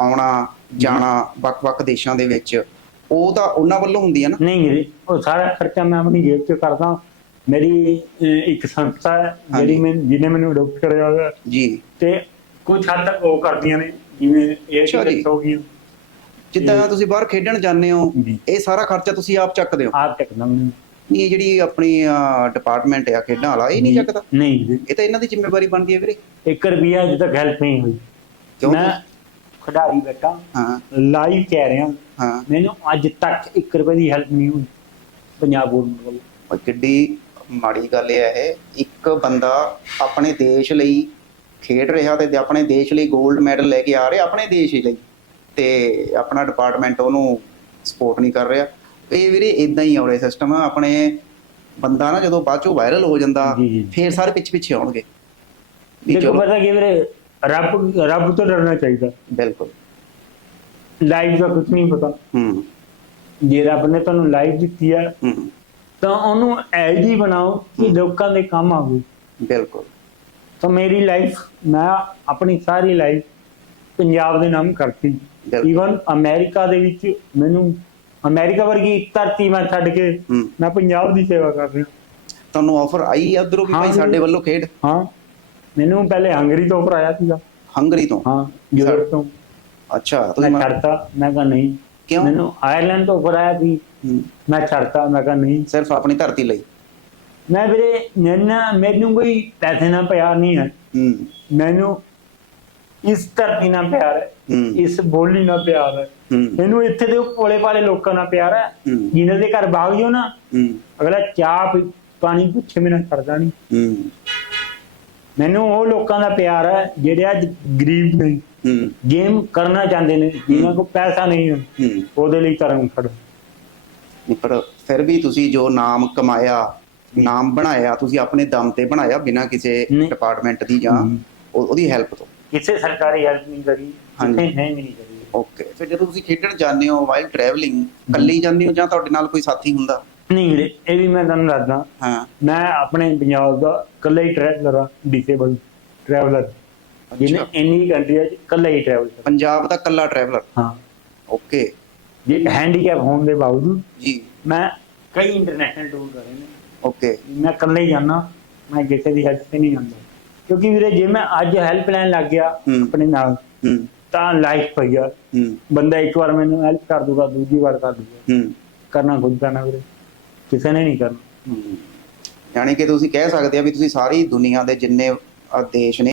ਆਉਣਾ ਜਾਣਾ ਵੱਖ-ਵੱਖ ਦੇਸ਼ਾਂ ਦੇ ਵਿੱਚ ਉਹ ਤਾਂ ਉਹਨਾਂ ਵੱਲੋਂ ਹੁੰਦੀ ਹੈ ਨਾ। ਨਹੀਂ ਵੀਰੇ ਉਹ ਸਾਰਾ ਖਰਚਾ ਮੈਂ ਆਪਣੀ ਜੇਬ 'ਚ ਕਰਦਾ। ਮੇਰੀ ਅਹ, ਇੱਕ ਸੰਸਥਾ ਹੈ ਜਿਹੜੀ। ਮੈਂ ਜਿਹਨੇ ਮੈਨੂੰ ਅਡਾਪਟ ਕਰਿਆ ਹੋਇਆ। ਜੀ। ਤੇ ਕੁਝ ਹੱਦ ਤੱਕ ਉਹ ਕਰਦੀਆਂ ਨੇ ਜਿਵੇਂ ਇਹ ਅੱਛਾ ਜੀ। ਹੋ ਗਈ ਜਿੱਦਾਂ ਤੁਸੀਂ ਬਾਹਰ ਖੇਡਣ ਜਾਂਦੇ ਹੋ ਜੀ। ਇਹ ਸਾਰਾ ਖਰਚਾ ਤੁਸੀਂ ਆਪ ਚੱਕਦੇ ਹੋ? ਆਪ ਟਿਕਦਾ ਨਹੀਂ ਨਹੀਂ ਇਹ ਜਿਹੜੀ ਆਪਣੀ ਡਿਪਾਰਟਮੈਂਟ ਆ ਖੇਡਾਂ ਵਾਲਾ ਇਹ ਨਹੀਂ ਚੱਕਦਾ? ਨਹੀਂ। ਇਹ ਤਾਂ ਇਹਨਾਂ ਦੀ ਜ਼ਿੰਮੇਵਾਰੀ ਬਣਦੀ ਹੈ ਵੀਰੇ। 1 ਰੁਪਿਆ ਅਜੇ ਤੱਕ ਹੈਲਪ ਨਹੀਂ ਹੋਈ। ਕਿਉਂ ਮੈਂ ਖਿਡਾਰੀ ਬੈਠਾ ਹਾਂ। ਲਾਈਵ ਕਹਿ ਰਿਹਾ ਹਾਂ। ਮੈਨੂੰ ਅੱਜ ਤੱਕ 1 ਰੁਪਏ ਦੀ ਹੈਲਪ ਨਹੀਂ ਹੋਈ ਪੰਜਾਬ ਗੌਰਮੈਂਟ ਵੱਲੋਂ। ਉਹ ਕਿੱਡੀ ਮਾੜੀ ਗੱਲ ਇਹ। ਹੈ ਇੱਕ ਬੰਦਾ ਆਪਣੇ ਦੇਸ਼ ਲਈ ਖੇਡ ਰਿਹਾ ਤੇ ਆਪਣੇ ਦੇਸ਼ ਲਈ 골ਡ ਮੈਡਲ ਲੈ ਕੇ ਆ ਰਿਹਾ ਆਪਣੇ ਦੇਸ਼ ਲਈ ਤੇ ਆਪਣਾ ਡਿਪਾਰਟਮੈਂਟ ਉਹਨੂੰ ਸਪੋਰਟ ਨਹੀਂ ਕਰ ਰਿਹਾ। ਇਹ ਵੀਰੇ ਇਦਾਂ ਹੀ ਆਉਰੇ ਸਿਸਟਮ ਆਪਣੇ ਬੰਦਾ ਨਾ ਜਦੋਂ ਬਾਅਦ ਚੋਂ ਵਾਇਰਲ ਹੋ ਜਾਂਦਾ। ਫੇਰ ਸਾਰੇ ਪਿੱਛੇ ਪਿੱਛੇ ਆਉਣਗੇ ਦੇਖੋ ਪਤਾ ਕੀ ਵੀਰੇ ਰੱਬ ਰੱਬ ਤੋਂ ਡਰਨਾ ਚਾਹੀਦਾ। ਬਿਲਕੁਲ। ਲਾਈਵ ਦਾ ਕੁਝ ਨਹੀਂ ਪਤਾ। ਹੂੰ। ਜੇ ਰੱਬ ਨੇ ਤੁਹਾਨੂੰ ਲਾਈਵ ਦਿੱਤੀ ਹੂੰ। ਤਾਂ ਉਹਨੂੰ ਐਜੀ ਬਣਾਓ ਕਿ ਲੋਕਾਂ ਦੇ ਕੰਮ ਆਵੇ। ਬਿਲਕੁਲ। ਤਾਂ ਮੇਰੀ ਲਾਈਫ ਮੈਂ ਆਪਣੀ ਸਾਰੀ ਲਾਈਫ ਪੰਜਾਬ ਦੇ ਨਾਮ ਕਰਤੀ। ਈਵਨ ਅਮਰੀਕਾ ਦੇ ਵਿੱਚ ਮੈਨੂੰ ਅਮਰੀਕਾ ਵਰਗੀ ਇੱਕ ਧਰਤੀ ਮੈਂ ਛੱਡ ਕੇ ਮੈਂ ਪੰਜਾਬ ਦੀ ਸੇਵਾ ਕਰ ਰਿਹਾ। ਤੁਹਾਨੂੰ ਆਫਰ ਆਈ ਉਧਰੋਂ ਵੀ ਭਾਈ। ਸਾਡੇ ਵੱਲੋਂ ਖੇਡ? ਹਾਂ। ਮੈਨੂੰ ਪਹਿਲੇ ਹੰਗਰੀ ਤੋਂ ਆਇਆ ਸੀਗਾ। ਹੰਗਰੀ ਤੋਂ? ਹਾਂ ਯੂਰਪ ਤੋਂ। ਅੱਛਾ ਮੈਂ ਤੁਸੀਂ ਮ- ਛੱਡਤਾ। ਮੈਂ ਕਿਹਾ ਨਹੀਂ। ਕਿਉਂ? ਮੈਨੂੰ ਆਇਰਲੈਂਡ ਤੋਂ ਆਇਆ ਸੀ। ਮੈਂ ਛੱਡਤਾ ਮੈਂ ਕਿਹਾ ਨਹੀਂ। ਸਿਰਫ ਆਪਣੀ ਧਰਤੀ ਲਈ? ਮੈਂ ਵੀਰੇ ਮੈਨੂੰ ਮੈਨੂੰ ਕੋਈ ਪੈਸੇ ਨਾਲ ਪਿਆਰ ਨਹੀਂ ਹੈ। ਹੂੰ। ਮੈਨੂੰ ਇਸ ਧਰਤੀ ਨਾਲ ਪਿਆਰ ਹੈ। ਹੂੰ। ਇਸ ਬੋਲੀ ਨਾਲ ਪਿਆਰ ਹੈ। ਹੂੰ। ਮੈਨੂੰ ਇੱਥੇ ਦੇ ਭੋਲੇ ਭਾਲੇ ਲੋਕਾਂ ਨਾਲ ਪਿਆਰ ਹੈ। ਹੂੰ। ਜਿਨ੍ਹਾਂ ਦੇ ਘਰ ਬਾਗ ਜੋ ਨਾ ਹੂੰ। ਅਗਲਾ ਚਾਹ ਪੀ- ਪਾਣੀ ਪੁੱਛੇ ਬਿਨਾਂ ਛੱਡਦਾ ਨਹੀਂ। ਹੂੰ। ਮੈਨੂੰ ਉਹ ਲੋਕਾਂ ਦਾ ਪਿਆਰ ਹੈ ਜਿਹੜੇ ਅੱਜ ਗਰੀਬ ਨੇ ਹੂੰ। ਗੇਮ ਕਰਨਾ ਚਾਹੁੰਦੇ ਨੇ ਜਿਨ੍ਹਾਂ ਕੋਲ ਪੈਸਾ ਨਹੀਂ ਹੈ ਹੂੰ। ਉਹਦੇ ਲਈ ਕਰਨ ਖੜੋ ਨਹੀਂ, ਪਰ ਫਿਰ ਵੀ ਤੁਸੀਂ ਜੋ ਨਾਮ ਕਮਾਇਆ ਨਾਮ ਬਣਾਇਆ ਤੁਸੀਂ ਆਪਣੇ ਦਮ ਤੇ ਬਣਾਇਆ ਬਿਨਾਂ ਕਿਸੇ ਨਹੀਂ। ਡਿਪਾਰਟਮੈਂਟ ਦੀ ਜਾਂ ਹੂੰ। ਉਹ- ਉਹਦੀ ਹੈਲਪ ਤੋਂ? ਕਿਸੇ ਸਰਕਾਰੀ ਹੈਲਪ ਨਹੀਂ ਕਰੀ ਹਾਂਜੀ। ਕਿਸੇ ਨੇ ਵੀ ਨਹੀਂ ਕਰੀ। ਓਕੇ ਫਿਰ ਜਦੋਂ ਤੁਸੀਂ ਖੇਡਣ ਜਾਂਦੇ ਹੋ ਵਾਈਲ ਟਰੈਵਲਿੰਗ ਇਕੱਲੀ ਜਾਂਦੇ ਹੋ ਜਾਂ ਤੁਹਾਡੇ ਨਾਲ ਕੋਈ ਸਾਥੀ ਹੁੰਦਾ? ਨਹੀਂ ਵੀਰੇ ਇਹ ਵੀ ਮੈਂ ਤੁਹਾਨੂੰ ਦੱਸਦਾ। ਹਾਂ। ਮੈਂ ਆਪਣੇ ਪੰਜਾਬ ਦਾ ਇਕੱਲਾ ਹੀ ਟਰੈਵਲਰ ਆ ਡਿਸੇਬਲ ਟਰੈਵਲਰ ਜਿਹਨੇ। ਇੰਨੀ ਕੰਟਰੀਆਂ 'ਚ ਇਕੱਲਾ ਹੀ ਟਰੈਵਲ ਪੰਜਾਬ ਦਾ ਇਕੱਲਾ ਟਰੈਵਲਰ ਹਾਂ। ਓਕੇ ਜੇ ਹੈਂਡੀਕੈਪ ਹੋਣ ਦੇ ਬਾਵਜੂਦ ਜੀ। ਮੈਂ ਕਈ ਇੰਟਰਨੈਸ਼ਨਲ ਟੂਰ ਕਰੇ ਨੇ। ਓਕੇ ਮੈਂ ਇਕੱਲਾ ਹੀ ਜਾਣਾ ਮੈਂ ਕਿਸੇ ਦੀ ਹੈਲਪ ਤੇ ਨਹੀਂ ਜਾਂਦਾ। ਕਿਉਂਕਿ ਵੀਰੇ ਜੇ ਮੈਂ ਅੱਜ ਹੈਲਪ ਲੈਣ ਲੱਗ ਗਿਆ। ਆਪਣੇ ਨਾਲ ਤਾਂ ਲਾਈਫ ਪਈ ਬੰਦਾ ਇੱਕ ਵਾਰ ਮੈਨੂੰ ਹੈਲਪ ਕਰ ਦੂਗਾ ਦੂਜੀ ਵਾਰ ਕਰ ਦੂਗਾ। ਕਰਨਾ ਖੁਦ ਕਰਨਾ ਵੀਰੇ। ਕਿਸੇ ਨੇ ਨਹੀਂ ਕਰਨਾ। ਯਾਨੀ ਕਿ ਤੁਸੀਂ ਕਹਿ ਸਕਦੇ ਆ ਵੀ ਤੁਸੀਂ ਸਾਰੀ ਦੁਨੀਆ ਦੇ ਜਿੰਨੇ ਅ, ਦੇਸ਼ ਨੇ